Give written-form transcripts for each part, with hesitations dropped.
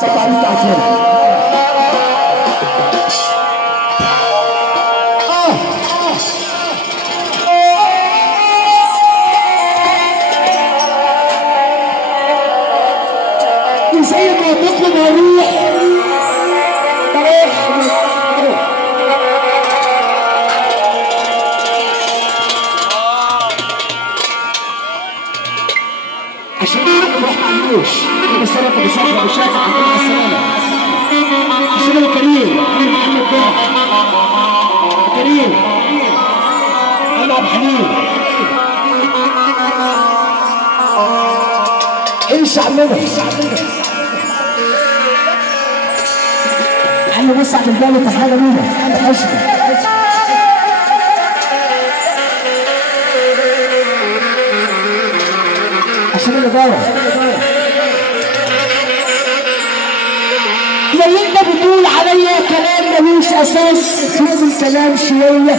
طبعا انت عارفين وزي ما بطلب اروح عشان ما يحملوش بس انا بصراحه مش شايف عندنا السلامه عشان الكريم محمد كريم انا ابو حنين ايش عملنا احنا بص على البال في حاجه منها حشمه عشان الإدارة اللي انت بتقول عليا كلام ملوش اساس شوف الكلام شوية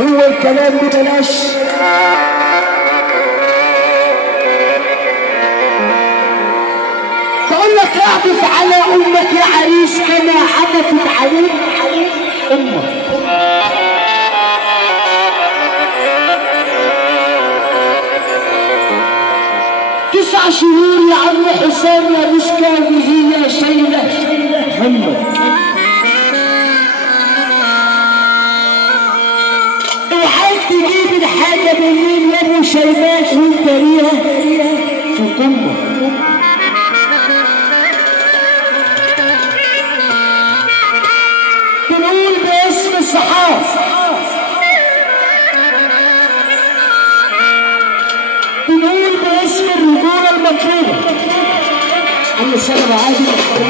هو الكلام ببلاش بقول لك اعطف على امك يا عريس كما عطفت عليك امك تسع شهور يا عم حسام يا مسكان هي شيلة همك اوعاك تجيب الحاجة بالليل يا ابو شيماء وانت ريها في قمة بنقول باسم الصحافة بنقول باسم الرجولة المطلوبة عم السلام ابو عادل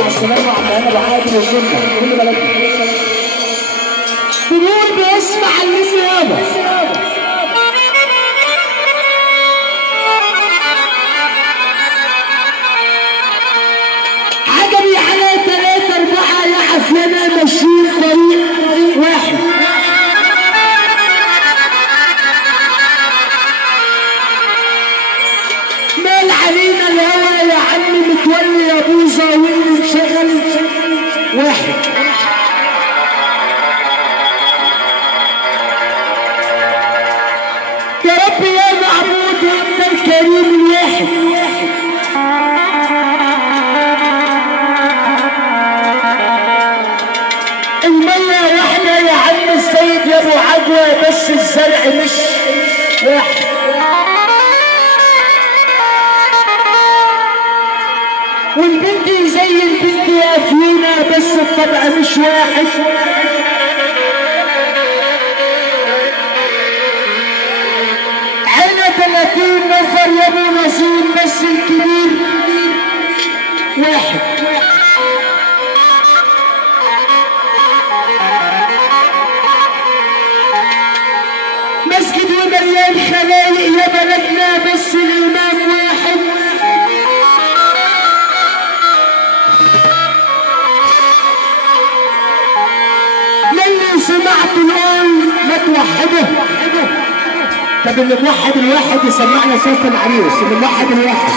مع السلامة وعم ابو عادل والجنة كل بلدنا بنقول باسم علمني يابا عجبي على 3 4 يا عفلنا ماشيين طريق واحد مال علينا الهوى يا عم متولي يا بوزة واللي مشغل واحد يا رب يا معبود انت الكريم الواحد المية واحدة يا عم السيد يا ابو عجوة بس الزرع مش واحد والبنت زي البنت يا فينا بس الطبع مش واحد عنا 30 نفر يا ابو نصيب بس الكبير واحد مسجد ومليان خلايق يا بلدنا بس الامام واحد للي سمعت الآن ما توحده طب اللي موحد الواحد يسمعنا صوت العريس اللي موحد الواحد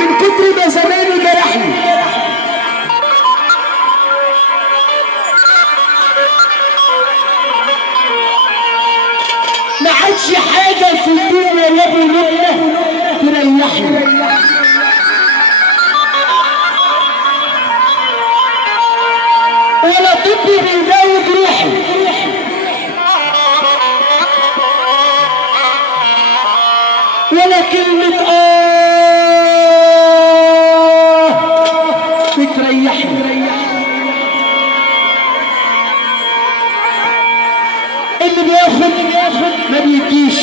من كتر ما زماني جرحني ما عادش حاجة في الدنيا يا ابو لبنى تريحني ولا طبي بيجاوب روحي ولا كلمة بتريحني اللي بياخد ما بيديش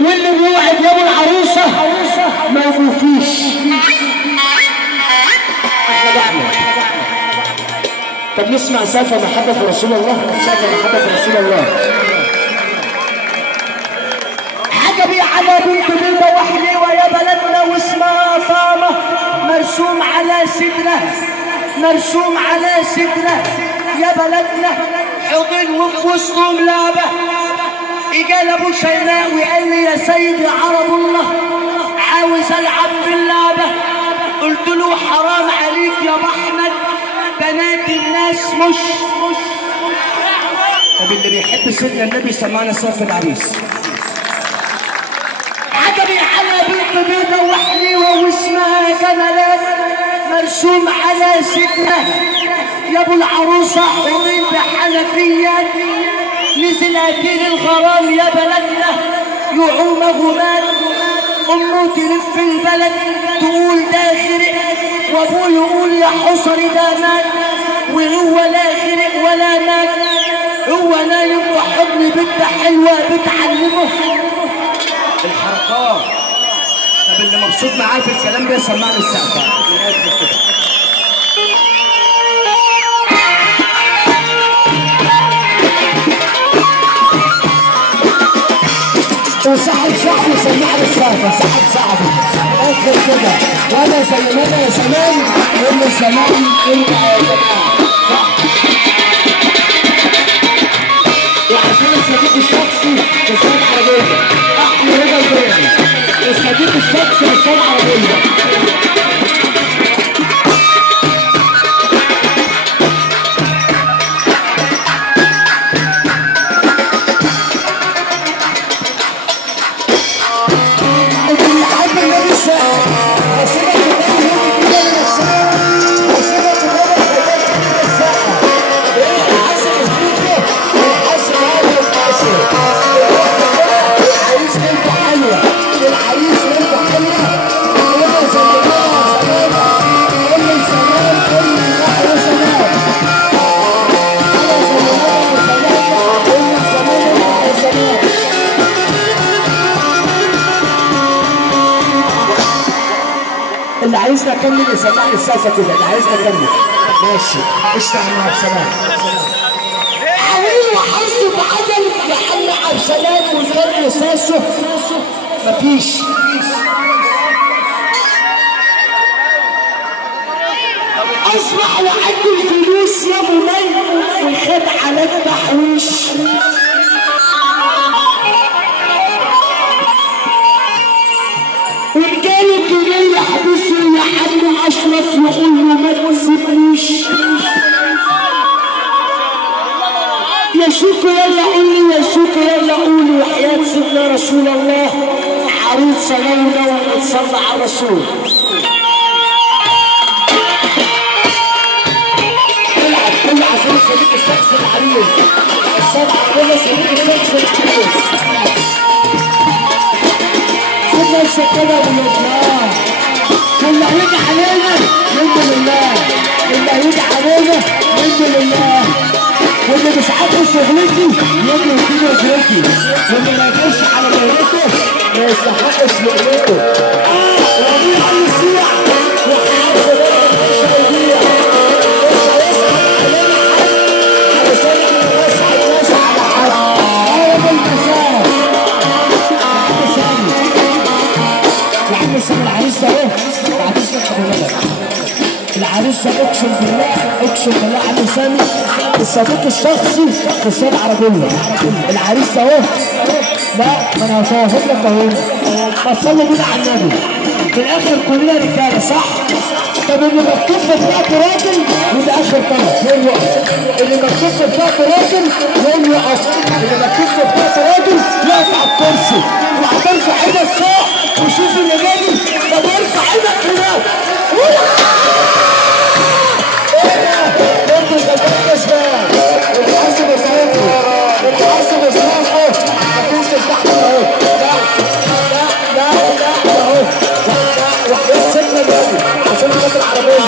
واللي بيوعد يا ابو العروسة ما يوفيش طب نسمع سافة محبة في رسول الله سافة محبة في رسول الله عجبي على بنت بيضة وحليوة يا بلدنا واسمها فاطمة مرسوم على صدره يا بلدنا حضن وفي وسطهم لعبة اجى ابو شيماء وقال لي يا سيدي عرب الله مش طب اللي بيحب سيدنا النبي سمعنا سيف العريس. عجبي على بنت بيضة وحليوة واسمها جمالات مرسوم على ستها يا ابو العروسة حورين بحنفيات نزل اثير الغرام يا بلدنا يعوم غمات امه تلف البلد تقول ده غرق وابوه يقول يا حصري ده مات وهو لا غرق ولا مات هو نايم وحضن بنت حلوة بتعلمه الحركات. طب اللي مبسوط معاه في الكلام ده سمعني السقف. وصاحب صاحبي سمعني السقف. صاحب صاحبي اخر كده وانا زي ما انا يا سلام قول له سلام انت يا جماعه. وعشان الصديق الشخصي لسان عربيه احمد رضا البريمي الصديق الشخصي لسان عربيه. اللي عايزنا اكمل يسمعني السالفه كده. اللي عايزنا اكمل ماشي اشتغل معاك سلام. عويل وحظ بعدل لحل عبد السلام وزار رصاصه مفيش. اصبح وعد الفلوس يا ابو مي والخد على التحويش. ورجاله الدنيا يحبسوا يا عم اشرف يقول له ما تسيبنيش يا شوكو يلا قولي يا شوكو يلا قولي وحياة سيدنا رسول الله عروض صلونا ونتصلى على الرسول. العب عشان صديق الشخص العريض السبعة كده صديق الشخص العريض. نفسك كده بالله اللي هيجي علينا منه لله اللي هيجي علينا منه لله واللي مش عاجبه شغلتي يجي يديني اجرتي واللي ما يجيش على دايرته ما يستحقش لقمته. وابويا قال لي سيع وحياة بنتك مش هيضيع مش هيسعد علينا حد علشان احنا نسعد ناس على حد. يا بالكفايه العريس سامي العريس ده اهو العريس ده خلي بالك العريس ده اقسم بالله عم سامي الصديق الشخصي في السيد عربيه. العريس ده اهو لا ما انا هفهم لك اهو ما تصلي بينا على النبي في الاخر كلنا رجاله صح؟ طب اللي مكتوب في بتاعته راجل وده اخر طرف يقول يقف. اللي مكتوب في بتاعته راجل يقول يقف. اللي مكتوب في بتاعته راجل يقف على الكرسي وهترفع ايدك فوق وشوف اللي جاي. طب ارفع ايدك هناك ايه ده؟ انت كمان كسبان الحاسب اسمه الحاسب اسمه هتنزل تحت اهو. لا اهو وحياة سيدنا النبي عشان خاطر العربيه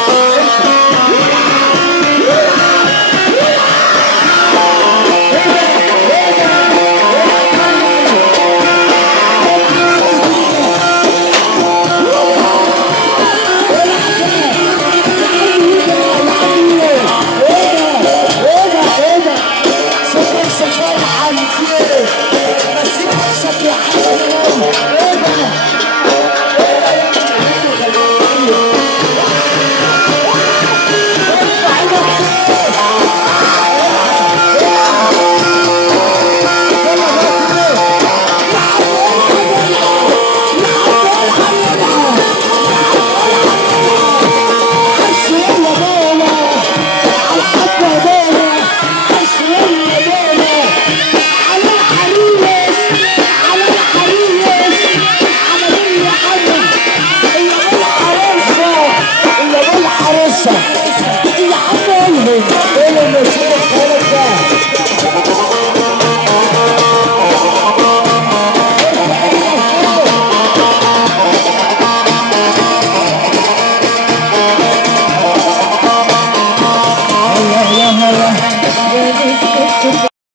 باشا.